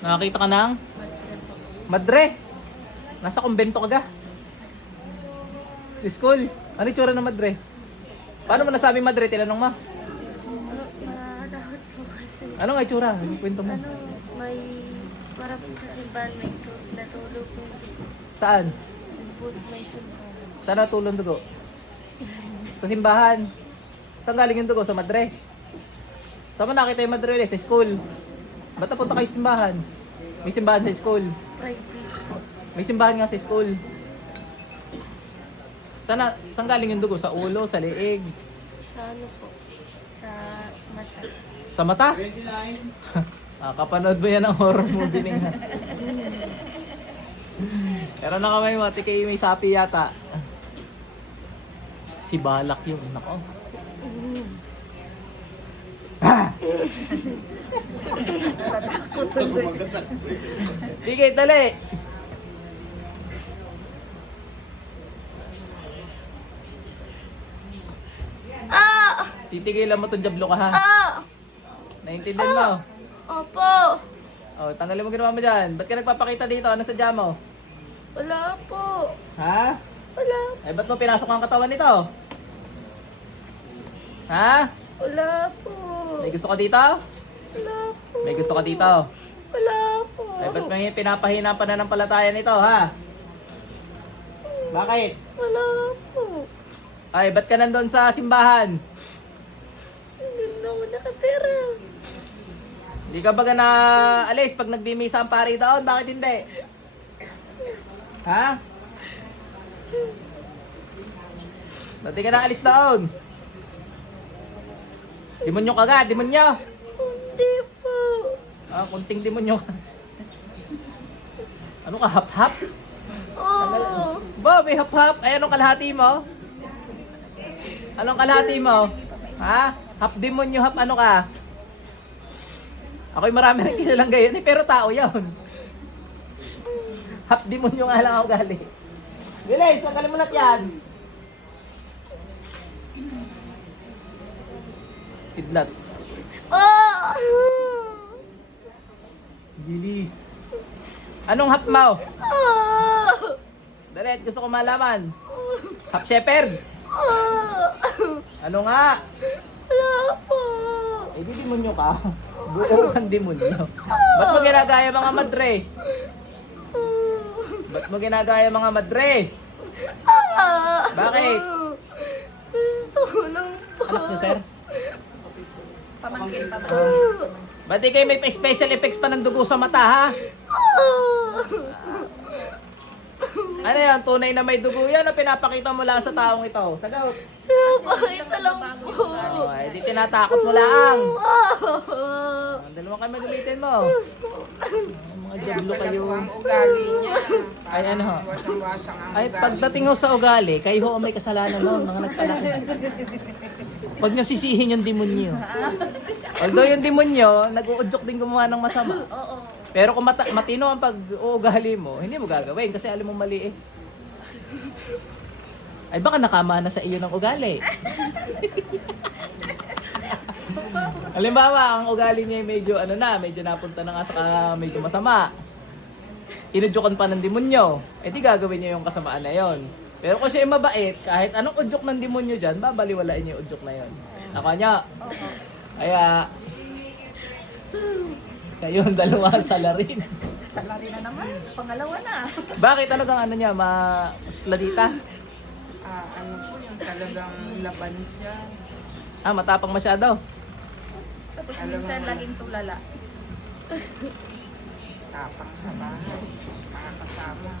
Nakakita ka ng madre. Nasa kumbento ka ga. Sa school. Ano yung tsura ng madre? Paano mo nasabing madre? Tinanong mo. Matakot po kasi. Ano nga itsura? Yung kwento mo. May para po sa simbahan may natulog po. Saan? Tapos may simbahan. Saan natulong dugo? Sa simbahan. Saan galing yung dugo? Sa madre. Saan mo nakita yung madre ulit? Sa school. Ba't napunta kayo sa simbahan? May simbahan sa school. Private. May simbahan nga sa school. Saan galing yung dugo? Sa ulo? Sa leeg? Sa ano po? Sa mata. Sa mata? Kapanood mo yan ng horror movie na yan. Pero nakamay mo, tikay may sapi yata. Si Balak yun, nako. Sige, dali. Ah! Titigilan mo itong jablo ka ha. Ah! Naintindihan mo? Opo! Oh, tanggalin mo ginawa mo dyan. Ba't ka nagpapakita dito? Ano sadya mo? Wala po. Ha? Wala. Ay, ba't mo pinasok ang katawan nito? Ha? Wala po. May gusto ka dito? Wala po. May gusto ka dito? Wala po. Ay, ba't may pinapahina ang pananampalataya nito, ha? Bakit? Wala po. Ay, ba't ka nandun sa simbahan? Hindi na ako nakatira. Hindi ka baga na alis pag nagdimisa ang pari doon? Bakit hindi? Ha? Dati ka na alis doon. Demonyo ka ga, demonyo. Hindi po. Kunting demonyo ka. Ano ka, hap-hap? Oo. Ba, may hap-hap. Ay, anong kalahati mo? Anong kalahati mo? Ha? Hap demonyo, hap ano ka? Ako'y marami rin kilalang gayon eh, pero tao yun. Hap demonyo nga lang ako gali. Bilis, tanggalin mo na yan. Kidlat. Ah! Bilis. Anong hap mo? Ah! Dali, gusto ko malaman. Hap shepherd. Ah! Ano nga? Wala po. Eh di demonyo ka. Buo kang demonyo. Ba't mo ginagaya mga madre? Ba't mo ginagaya mga madre? Ah! Bakit? Gusto ko lang po. Anak niyo, sir? Pamangkin. Ba't di kayo may special effects pa ng dugo sa mata, ha? Ah! Ano yan? Tunay na may dugo yan na pinapakita mo lang sa taong ito. Sagot. Napakita lang po. Oh, eh di tinatakot mo lang. Ah! Ang dalawa kayo gamitin mo. Mga jablo kayo. Ang ugali niya. Ay, ano ho? Wasang-wasang ang Ay, ugali. pagdating ho sa ugali, kayo ho ang may kasalanan mo, mga nagpalaki. Huwag nyo sisihin yung demonyo. Although yung demonyo, nag-uudyok din gumawa ng masama. Oo. Pero kung matino ang pag-uugali mo, hindi mo gagawin kasi alam mo mali eh. Ay baka nakama na sa iyo ng ugali. Halimbawa, ang ugali niya ay medyo medyo napunta na nga sa medyo masama. Inudyokan pa ng demonyo, eh di gagawin niya yung kasamaan na yon. Pero kung siya ay mabait, kahit anong udyok ng demonyo dyan, babaliwalain niya yung udyok na yon. Nakanya. Kaya, kayong dalawa salarin. Salari na naman. Pangalawa na. Bakit? Ano kang ano niya? Mas-pladita? Ano po yung talagang laban siya. Matapang masyado. Tapos minsan laging tulala. Tapang sa bahay. Mga kasama.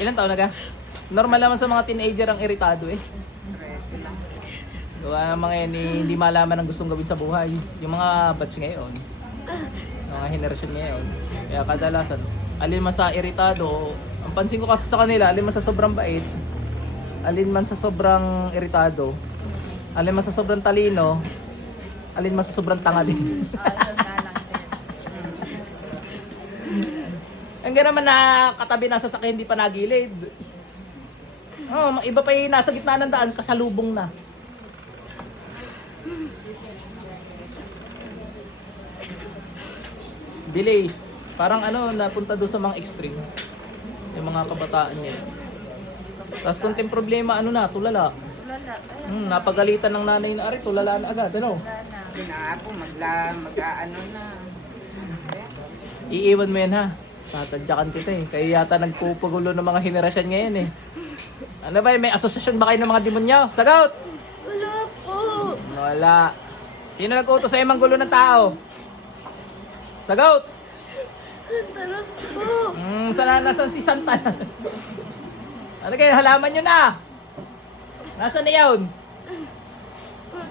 Ilan taon na ka? Normal naman sa mga teenager ang iritado eh. 13 lang. Gawa ng mga yan hindi malaman ang gustong gawin sa buhay. Yung mga batch ngayon, mga henerasyon ngayon. Kaya kadalasan, alin man sa iritado, ang pansin ko kasi sa kanila, alin man sa sobrang bait, alin man sa sobrang iritado, alin man sa sobrang talino, alin man sa sobrang tanga din. Ayun na lang din. Hanggang naman nakatabi na sa sakyan, hindi pa nagilid. Iba pa yung nasa gitna ng daan, kasalubong na. bilis. Parang ano, napunta doon sa mga extreme. Yung mga kabataan niya. Tapos kunting problema, ano na, tulala. Lala. Ayun. Napagalitan ng nanay na ari, tulala na agad, ano? Wala na. Pinaapo, mag-ano na. Iiwan mo yan ha. Tatadyakan kita eh. Kaya yata nagpupugulo ng mga henerasyon ngayon eh. Ano ba, may asosasyon ba kayo ng mga demonyo? Sagot! Wala po. Wala. Sino nag-utos sa'yo manggulo ng tao? Sagot! Taras po. Nasaan si Santanas? Ano kayo, halaman nyo na! Nasaan na yun?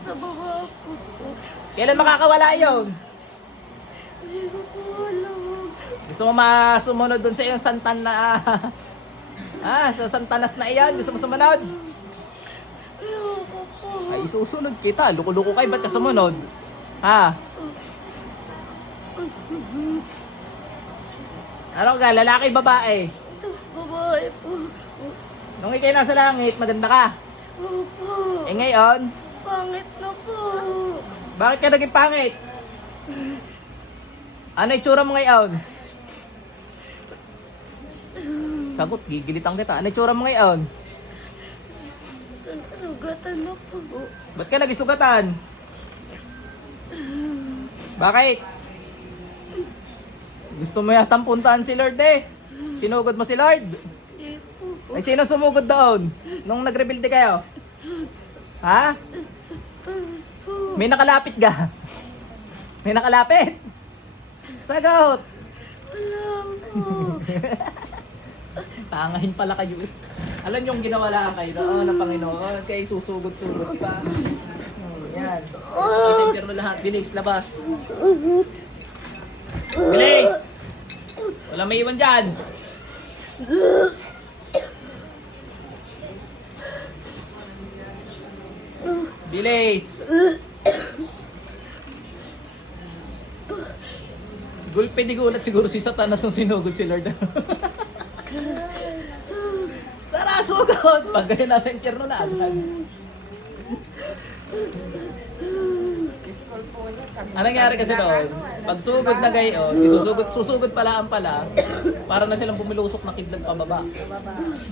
Sa baba po. Kailan makakawala yun? Hindi ko po alam. Gusto mo masumunod dun sa iyong Santan na... sa Santanas na iyan? Gusto mo sumunod? Ayoko po. Ay, isusunod kita. Luko-luko kayo, ba't ka sumunod? Ha? Ano ka, lalaki, babae? Babae po. Nung ikay nasa langit, maganda ka. Opo. Eh ngayon, Pangit na po. bakit ka naging pangit? Ano itsura mo ngayon? Sagot, gigilitan kita. Ano itsura mo ngayon? Sugatan na po. Ba't ka nagisugatan? Bakit? Gusto mo yatang puntahan si Lord eh. Sinugod mo si Lord. Hindi po. Ay, sino sumugod doon? Nung nag-rebuild kayo? Ha? Taras po. May nakalapit ka? May nakalapit? Sagot! Wala po. Tangahin pala kayo eh. Alam niyo yung ginawa lang kayo noon ng Panginoon. Kaya isusugod-sugod pa. Yan. Sa impyerno lahat. Bilis, labas. Bilis! Walang may iwan dyan. Bilis! Gulpe di gulat siguro si Satanas nung sinugod si Lord. Tara, sugod! Pag ganyan nasa impyerno na agad. Anong nangyari kasi doon? Pag sugod na gayon, susugod pala para na silang pumilusok na kidlat pababa.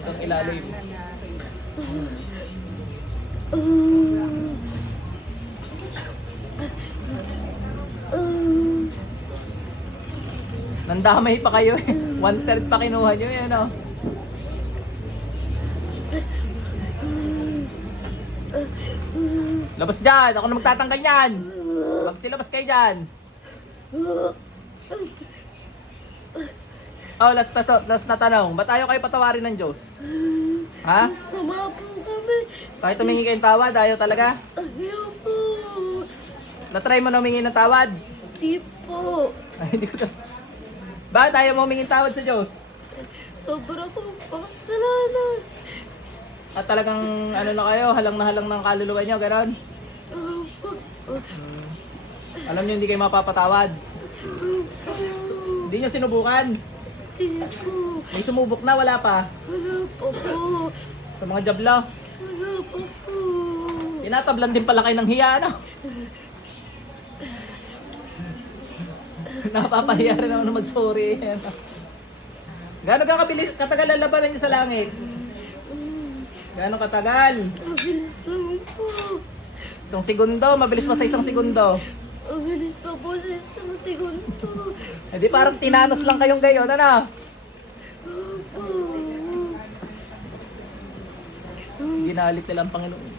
Itong ilalim. Nandamay pa kayo eh. 1/3 pa kinuha nyo eh, ano? Labas dyan! Ako na magtatanggal niyan! Magsilabas kayo dyan! Oh, last na tanong. Ba't ayaw kayo patawarin ng Diyos? Ha? Sama po kami. Kahit humingi kayong tawad, ayaw talaga? Ayaw po. Na-try mo na humingi ng tawad? Di po. Ay, hindi ko to. Bakit ayaw mo humingi tawad sa Diyos? Sobra po kasalanan. At talagang ano na kayo, halang na halang ng kaluluwa nyo, gano'n? Opo. Alam nyo hindi kayo mapapatawad. Hindi nyo sinubukan. Di po. May sumubok na, wala pa. Wala po po. Sa mga jabla. Wala po po. Tinatablan din pala kayo ng hiya, ano? Napapahiya rin ako na mag-sorry. Gano'n ka katagal ang labanan nyo sa langit? Gano'n katagal? Mabilis lang po. Isang segundo, mabilis pa sa isang segundo. Mabilis pa po sa isang segundo. Hindi parang tinanos lang kayong gayon, ano? Opo. Ginalit nila ang Panginoon.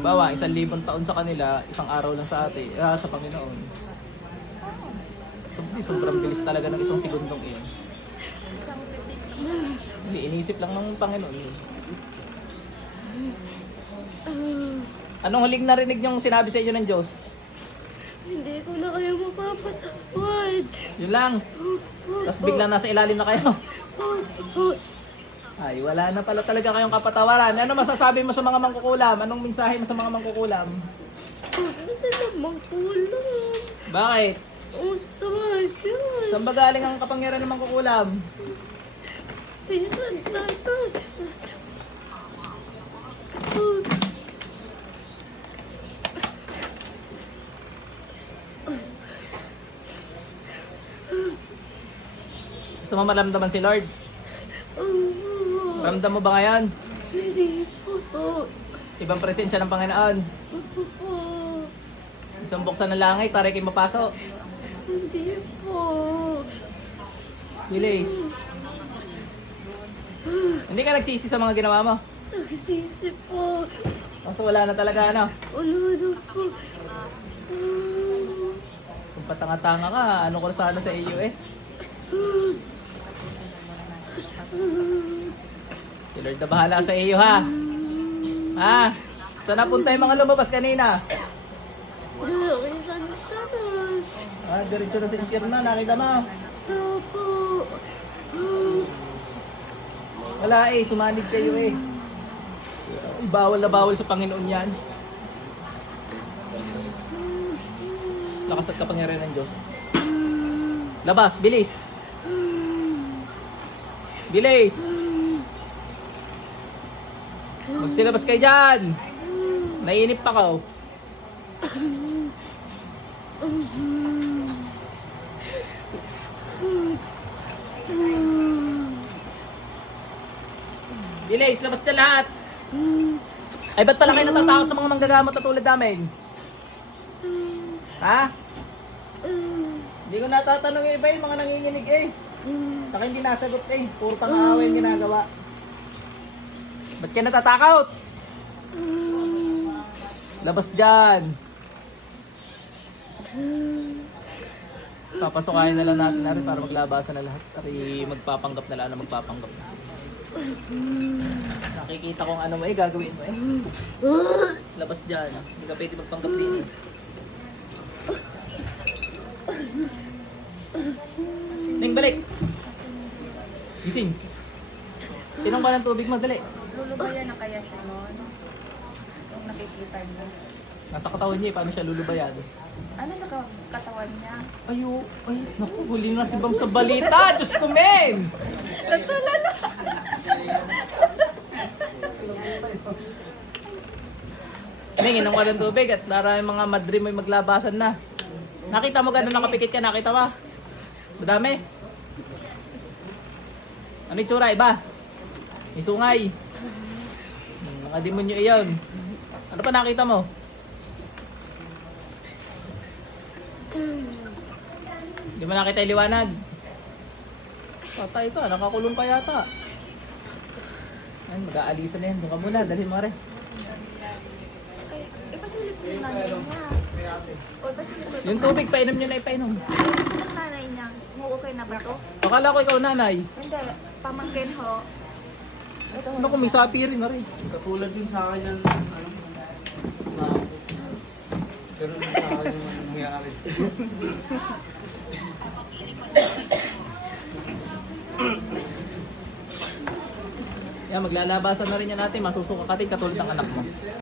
Bawa, 1,000 taon sa kanila, isang araw lang sa sa Panginoon. Sobrang bilis talaga ng isang segundong iyon. Hindi, inisip lang ng Panginoon yun. Anong huling narinig niyong sinabi sa inyo ng Diyos? Hindi ko na kayo mapapatawad. Yun lang. Tapos biglang nasa ilalim na kayo. Opo. Ay, wala na pala talaga kayong kapatawaran. Ano masasabi mo sa mga mangkukulam? Anong mensahe mo sa mga mangkukulam? Kasi namang kulang. Bakit? Sa mahal yun. Saan ba galing ang kapangyarihan ng mangkukulam? Pisan tatay. Gusto mo maramdaman si Lord? Ramdam mo ba ngayon? Hindi po. Ibang presensya ng Panginoon. Po. Isang buksan ng langit, taray kayo mapasok. Hindi po. Bilis. Hindi ka nagsisi sa mga ginawa mo. Nagsisi po. Kaso wala na talaga ano. Ano na po. Kung patanga-tanga ka, ano ko sana sa iyo eh. Si Lord na bahala sa iyo ha. Ha? Saan napunta yung mga lumabas kanina? Kay Santanas. Diretso na sa impyerno, nakita mo. Opo. Wala eh, sumanid kayo eh. Bawal na bawal sa Panginoon yan. Lakas at kapangyarihan ng Diyos. Labas, bilis. Bilis. Magsilabas kayo dyan. Nainip pa ka oh. Bilis, labas na lahat. Ay, ba't pala kayo natatakot sa mga manggagamot na tulad namin? Ha? Hindi ko natatanong yung iba yung mga nanginginig eh. Saka hindi nasagot eh. Puro pang-aaway yung ginagawa. Ba't kayo natatakot? Labas dyan. Papasokahin na lang natin na rin para maglabasan na lahat. Kasi magpapanggap na lang na magpapanggap na. Nakikita kong ano mo eh, gagawin mo eh. Labas dyan. Hindi ka pwede magpanggap din eh. Ning, balik! Gising! Tinong ba ng tubig mo? Dali! Lulubayan na kaya siya noon. Yung nakikita niya. Nasa katawan niya eh, paano siya lulubayan? Ano sa katawan niya? Ayo, ay, naku, huli na si Bam sa balita! Diyos ko, men! Natulala! Ning, inom ka ng tubig at maraming mga madre mo maglabasan na. Nakita mo gano'n nakapikit ka? Nakita ba? Madami? Ano yung tsura? Iba? May sungay. Mga demonyo iyon. Ano pa nakita mo? Hindi mo nakita yung liwanag? Patay ka, nakakulong ka yata. Yan, mag-aalisan na yan. Doon ka muna, dalhin mo rin. Ipasilip ko yung nanay niya. O ipasilip ko Yung tubig, painom nyo na ipainom. yung nanay niya. Okay na ba to? Akala ko ikaw nanay. Hindi. Pamangkin ho. Ito ho. Naku, may sapi rin na rin. Katulad yun sa akin yan, ano, na, ganun din sa akin yung nangyayari. Yan, maglalabasan na rin yan natin. Masusuka ka din katulad ng anak mo.